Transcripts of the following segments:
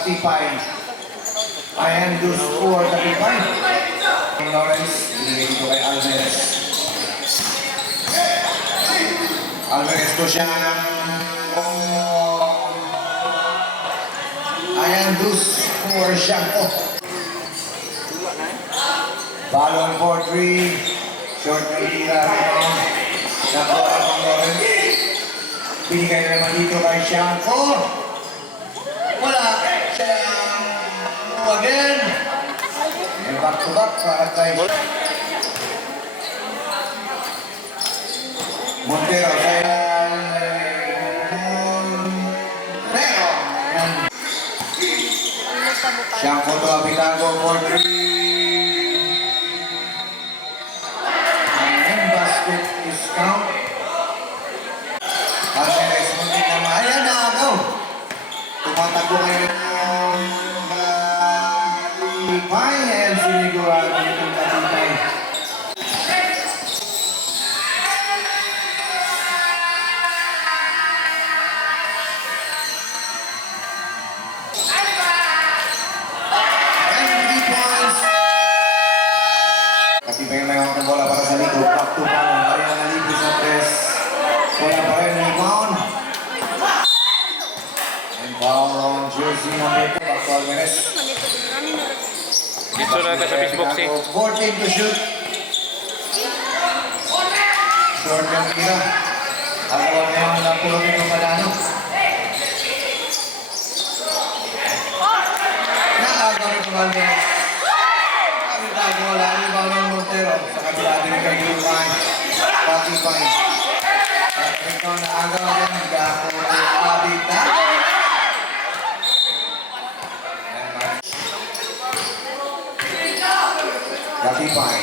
Tipay. Ayan, dos for Tipay. Lawrence, binigay dito kay Alvarez. Alvarez ko siya. Ayan, dos for Shanko. Balon for 3. Short na itira rin. Nakuha ng Lawrence. Binigay na naman dito kay Shanko. Wala. Shanko again. And back to back para kay Montero. Shanko to Apitago for 3. And basket is count. Alvarez, muntik na ayan na agaw. Tumatakbo kayo ng Tipay and sinigurado nitong Tipay. Tipay may mga bola para sa likod. Back to Balon. Ayan na libre sa press. Wala pa rin rebound. And foul on jersey number 2. Back to Alvarez. Dito na ka sa Facebook, si. 14 to shoot. Short yung tira. Agawan niya ang napulong itong Malano. Naagaw itong Alvarez. Kapitago wala. Rebound ng Montero. Sa kabila din kay Tipay. Tipay. Ito na agaw yan. Gako Kapitago. Tipay.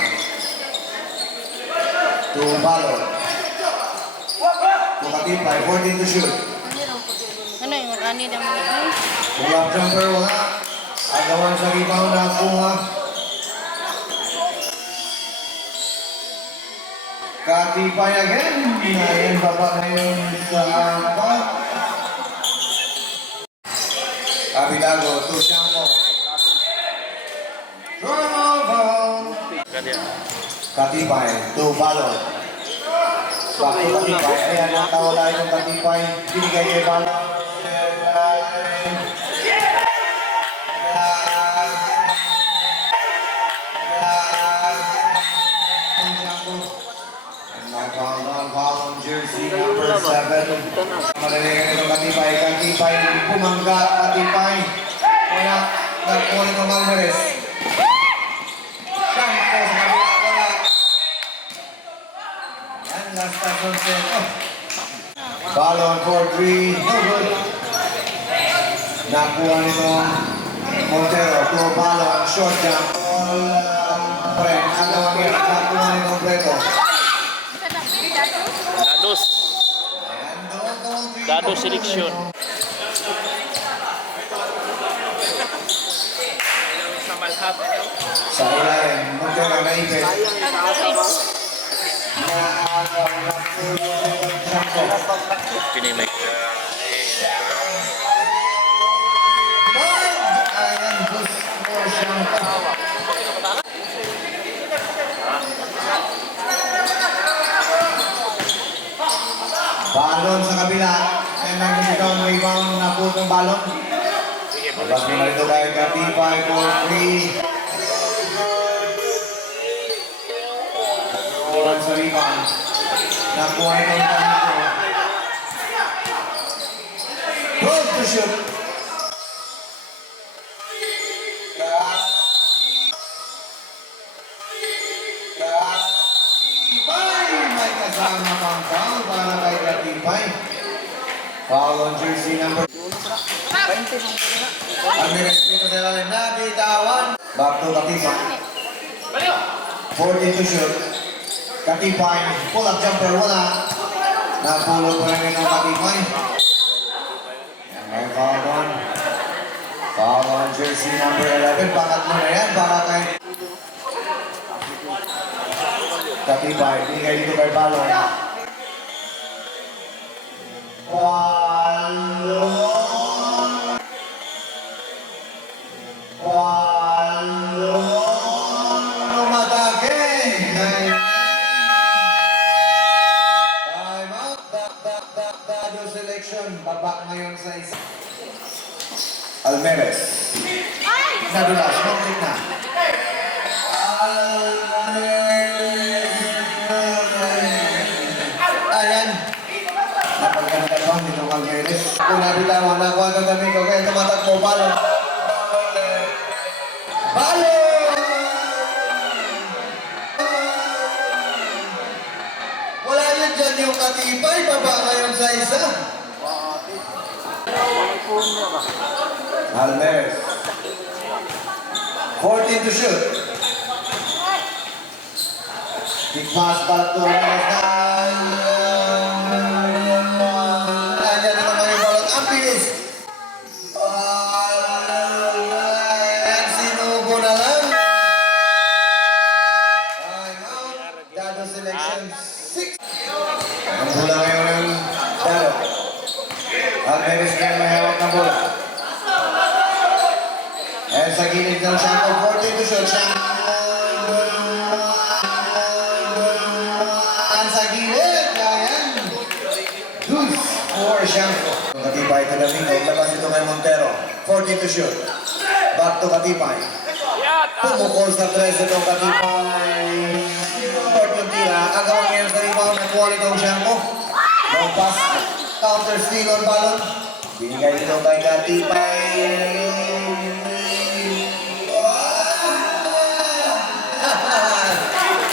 To Balon. To Tipay. 14 to shoot. Ano yung mag-ani na mga Pull-up jumper wala. Agawan sa rebound na kuha. Tipay again. Ayan baba ngayon sa apat. Kapitago to Shanko. Tipay to Balon. Back to Tipay. Ayan ang tawala yung Tipay. Binigay kay Balon. Balon jersey number 7. Malalayan ito Tipay. Bumangga Tipay. Wala. Nagpuha ng Alvarez. Shanko sa kabila. Wala. Yan, last touch on set. Balon for 3. No good. Nakuha nito Montero to Balon. Short jump. Pren. Agawan niya. Nakuha nito Preto. Dados seleksyon. Sa ilalim, Montero na ipit. Pinimay. Ayan, bus for Shanko. Balon sa kabila. And ang dito ang rebound na putong Balon. Labas mo na ito dahil Tipay for 3. Balon sa rebound. Nakuha itong Tanito. Good to shoot. Tipay! May kasama pang foul para kay Tipay. Foul on jersey number 2. Alvarez dito sa ilalim na bitawan. Back to Tipay. 40 to shoot. Tipay. Pull up jumper wala. Napulot pa rin ng Tipay. May foul on. Foul on jersey number 11. Pangatlo na yan para kay Tipay. Binigay dito kay Balon. Wala. Dado selection. Baba ngayon sa isa. Almeres. Nadulas. Montik na. Ayan. Napagkanda pa nitong Almeres. Kung nabitawan na ako ang gagawin ko, kaya tumatakbo balon. Balon! Wala yun dyan yung katibay. Baba ngayon sa isa. Almeres. 14 to shoot. Big pass back to Almeres. Nandiyan na naman yung balon. Ang bilis. Ayan, sinubo na lang. Time out. Dado selection 6. Ang bola ngayon ng Dado. Almeres na may hawak na bola. Ayan sa gilid ng Shanko. 14 to shoot. Shanko. Ayan sa gilid. Ayan. Deuce for Shanko. Katibay to Domingo. Labas ito kay Montero. 14 to shoot. Back to Katibay. Pumukol sa 13 itong Katibay. Short yung tira. Agawang ngayon sa rebound. Nakuha nitong Shanko. Long pass. Counter steal on balon. Binigay dito kay Katibay.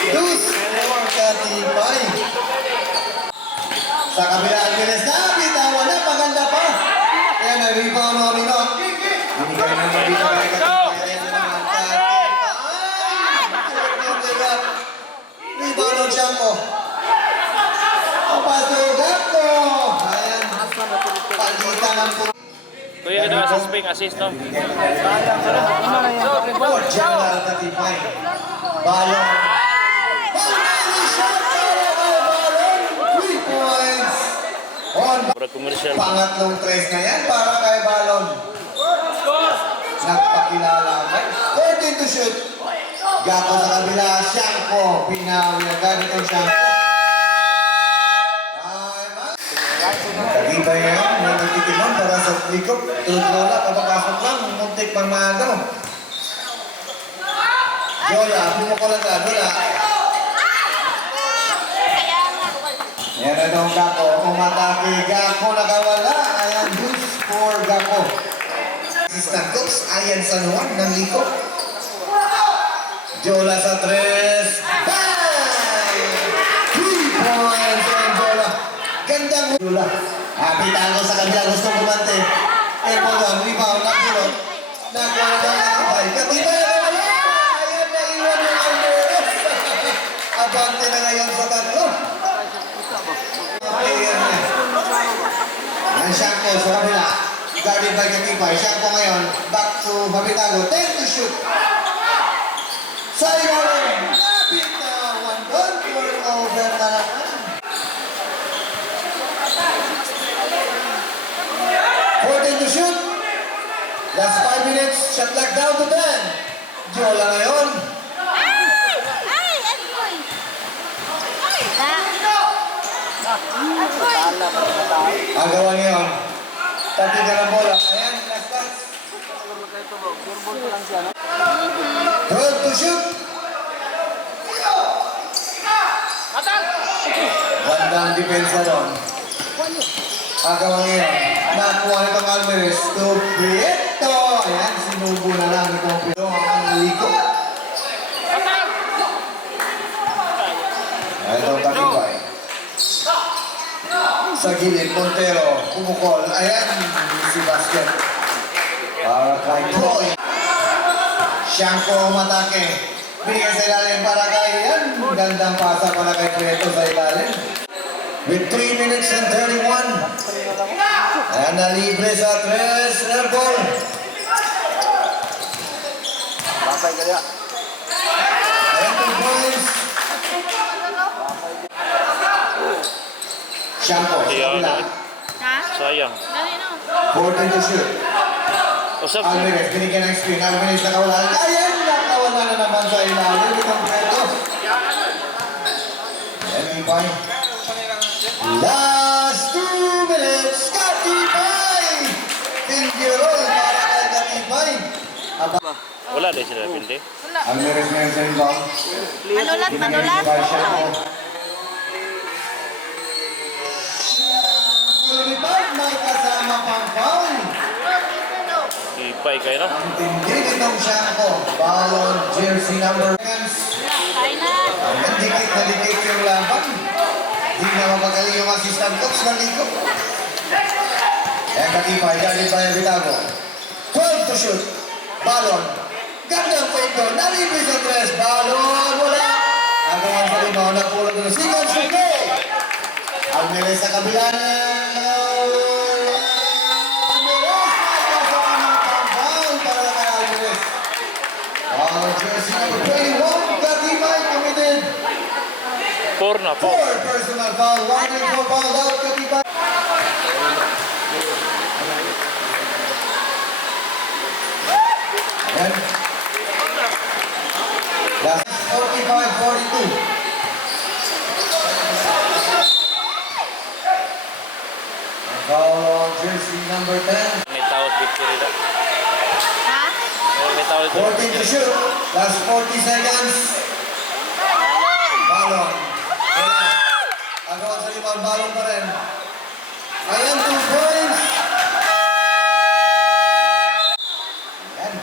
Deuce for Katibay. Sa kabila Almeres na. Bitawan na. Maganda pa. Kaya na-rebound o rinot. Binigay naman dito kay Katibay. Ayan na naman Katibay. Rebound on Shanko. Pasugat ko! Ayan. Pagitan ng po. Kuya ka naman sa spring assist, no? General Katibay. Balon. Balon! Shot para kay Balon! 3 points! On Para commercial. pangatlong tres na yan para kay Balon. Nagpakilala ka. 14 to shoot. Gato sa kabila. Shanko. Pinawi agad itong Shanko. Katibay yan. Nagtitiman para sa likop. Tulad lola. Kapapasok lang. Muntik pang maagaw. Jola. Bumukulan ka. Jola. Yan na daw Gako. Umatake. Gako nakawala. Ayan. Deuce for Gako. Assistant coach. Ayan San Juan ng likop. Jola sa tres. Bang! 3 points on Jola. Gandang Jola. Hapitan ko sa kabila. Gusto kumante. Pero doon, rebound na pulot. Nakuha na Katibay. Katibay na wala. Ayan na iwan yung Almeres. Abante na ngayon sa tatlo. Player na. Ang Shanko sa kabila. Guarded by Katibay. Shanko ngayon. Back to Habitago. 10 to shoot. Sa ilalim. Lapit na 1-1. Turnover na naman. 14 to shoot. Last 5 minutes. Shot clock down to 10. Jola ngayon. Agawa ngayon. Tatigan ang bola. Ayan, last touch. 12 to shoot. Bandang depensa doon. Agawa ngayon. Nakuha nitong Almeres to Prieto. Ayan, sinubo na lang itong Prieto. Ang liko. Ayan itong Katibay. Sa gilid, Montero, pumukol. Ayan, si basket. Para kay Troy. Shanko umatake. Binigay sa ilalim para kay yan. Gandang pasa para kay Prieto sa ilalim. With 3 minutes and 31. Ayan na libre sa tres. Airball. Ayan 2 points. Shanko. Sayang. Dali no. 14 to shoot. Usap. Almeres, binigyan ng screen. Almeres nakawala. Ayan, nakawala na naman sa ilalim. Itong Prieto. Ayan, may point. Last 2 Wala din sila pilde. Wala. Alvarez na yung sa inbound. Manulat, manulat. Lulipad, may kasama pang foul. Ibay kayo, no? Ang tindi nitong Shanko. Balon, jersey number 10. Kailan? Ang dikit na dikit yung laban. Di na mapagaling yung assistant coach ng Lico. Yan katipay, galing pa yung Vitago. 12 to shoot. Balon. Gandang fake doon. Nalibre sa 3. Balon. Wala. Agawan sa lima. Napulog na. Second shoot play. Alvarez sa kabila na. Alvarez. May kasama pang foul para kay Alvarez. Jersey number 21. Katipay committed. 4 na, 4. 4 personal foul. Warning for foul out. Katipay. Ayan. Last 45-42. Foul on jersey number 10. May tawad victory na. Ha? May tawad 14 to shoot. Last 40 seconds. Balon. Wala. Agawan sa limang balon pa rin. Ayan, 2 points. Ayan.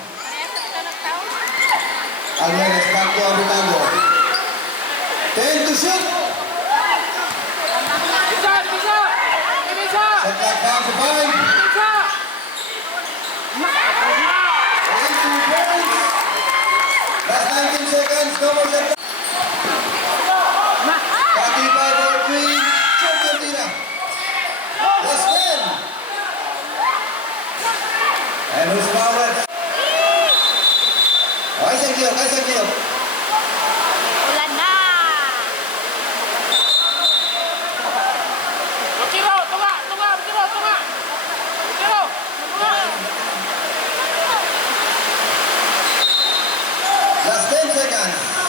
Alvarez back to Abitago. 10 to shoot. Set clock down to 5. Ayan, 2 points. Last 19 seconds. No more set clock. 35 or 3. Choke yung tira. Last 10. And who's forward? Okay, thank you. Okay, thank you. Ulan na. Last 10 seconds.